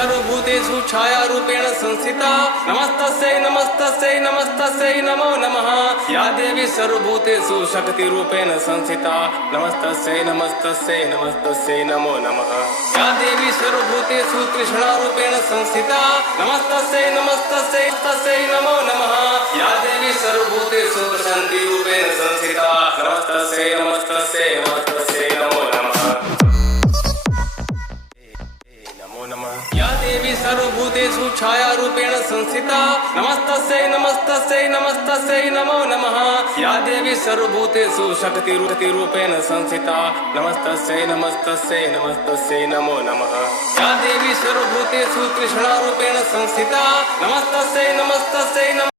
सर्वभूतेषु छायारूपेण संस्थिता नमस्तस्यै नमस्तस्यै नमस्तस्यै नमो नमः। या देवी सर्वभूतेषु शक्तिरूपेण संस्थिता नमस्तस्यै नमस्तस्यै नमस्तस्यै नमो नमः। या देवी सर्वभूतेषु तृष्णारूपेण संस्थिता नमस्तस्यै नमस्तस्यै तस्यै नमो नमः। या देवी सर्वभूतेषु शान्तिरूपेण संस्थिता नमस्तस्यै नमस्तस्यै नमस्तस्यै नमो नमः। या देवी सर्वभूतेषु छायारूपेण संस्थिता नमस्तस्यै नमस्तस्यै नमस्तस्यै नमो नमः। या देवी सर्वभूतेषु शक्तिरूपेण संस्थिता नमस्तस्यै नमस्तस्यै नमस्तस्यै नमो नमः। या देवी सर्वभूतेषु तृष्णारूपेण संस्थिता नमस्तस्यै नमस्तस्यै